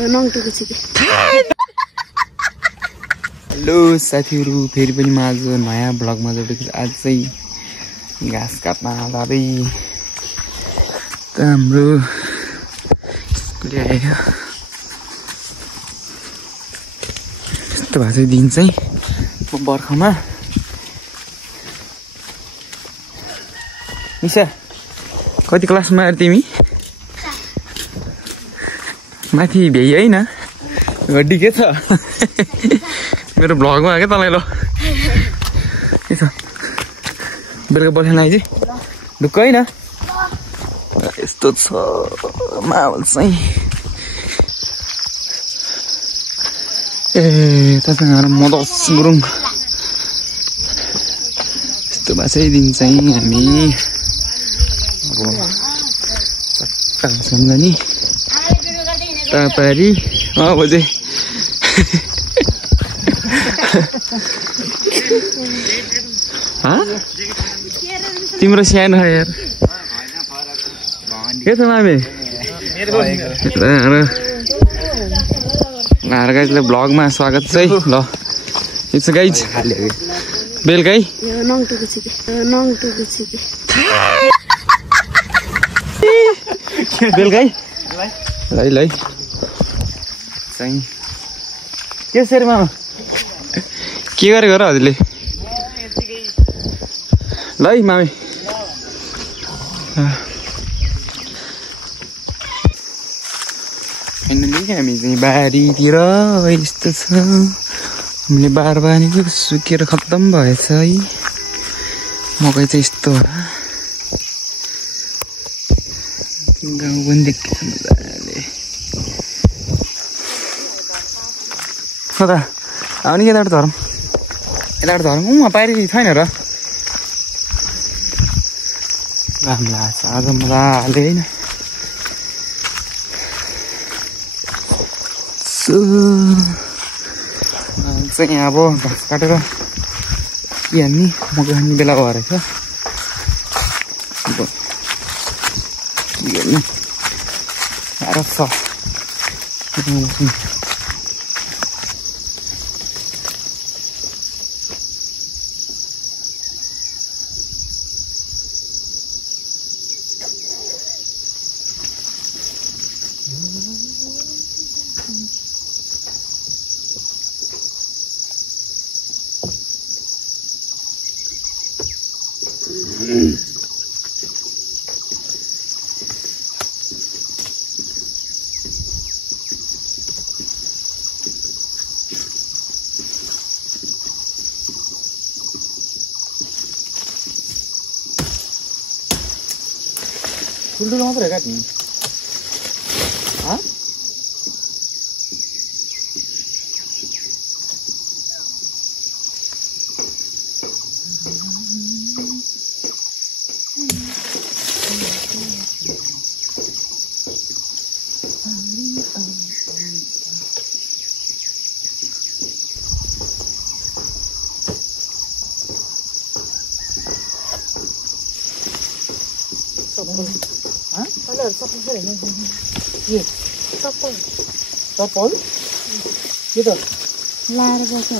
Hello साथीहरु, फेरि पनि म आज नयाँ ब्लगमा जोडेको आज चाहिँ घाँस काट्न जाँदै हाम्रो स्कुले आयो। यस्तो भएको दिन चाहिँ बर्खामा। निशा कति क्लासमा आयो तिमी? माथि भ्याइ हैन गड्डी के छ? मेरो ब्लगमा आयो क्या तँलाई। ल के छ बेलुका बल्छान आइज ढुक्क होइन? यस्तो छ माहौल चाहिँ। ए तपाईँ मदस गुरुङ यस्तो बासै दिन चाहिँ हामी अब सट्टा सम्झनी तापारी बजे तिम्रो सानो यार के छ मामे? गाइजलाई ब्लगमा स्वागत छ है। ल इट्स गाइज बेलुकै बेलुकै ल चाहिँ के सर मामा के गरेको र हजुरले? ल है मामी फाइनली हामी चाहिँ बारीतिर यस्तो छ। हामीले बार बानीको सुकेर खत्तम भएछ है। मकै चाहिँ यस्तो हो। गाउँ पनि देख्छ मजाले। कता आउने कि यताबाट झरौँ? यताबाट झरौँ पाइरी छैन र? राम्रो लाग्छ आज मजाले होइन। चाहिँ अब घाँस काटेर के हान्ने मकै खाने बेला भयो रहेछ। अब के गर्ने साह्रो छ। ठुल्ठुलो मात्रै काट्ने चप्पल के त लाएर बस्छ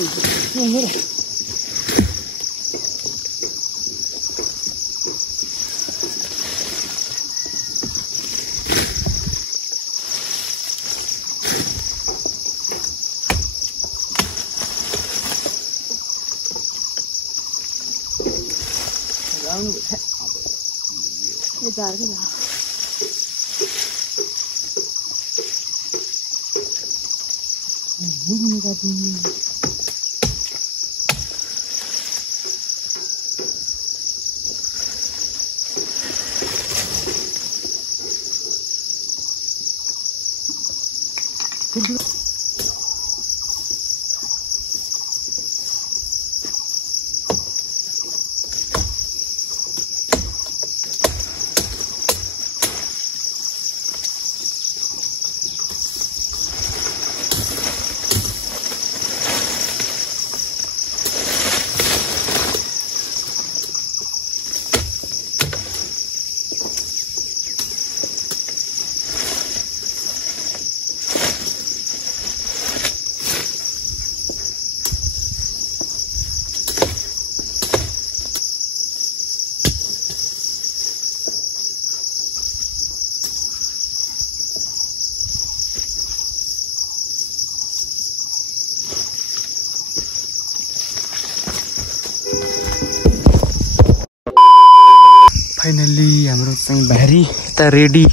फाइनल्ली हाम्रो चाहिँ भारी यता रेडी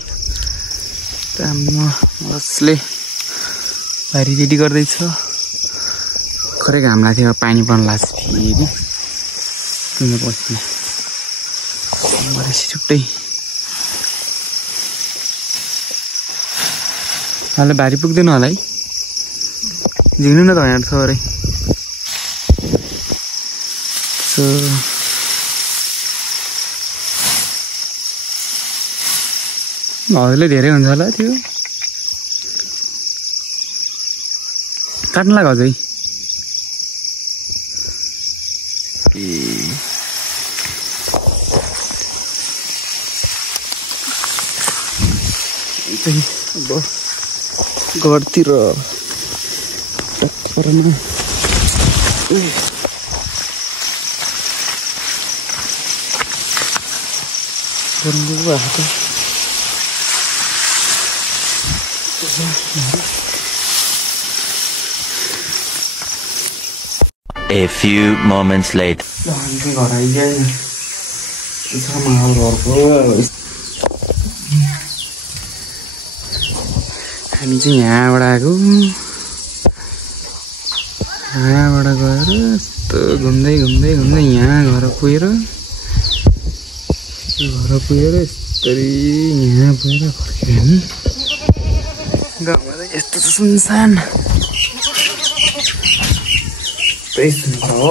मसले भारी रेडी गर्दैछ खरै घाम लाग्थ्यो पानी पर्न लाग्छ फेरि किन बस्ने गरेपछि छुट्टै अहिले भारी पुग्दैन होला है झिक्नु न त यहाँ थोरै सो हजुरले धेरै हुन्छ होला त्यो काट्नु लाग्यो अझै अब घरतिर A few moments later. हामी चाहिँ यहाँबाट आएको यहाँबाट गएर यस्तो घुम्दै घुम्दै घुम्दै यहाँ घर पुगेर यस्तरी यहाँ पुगेर फर्क्यो हामी गाउँमा चाहिँ यस्तो सुनसान त्यही सुन्छ हो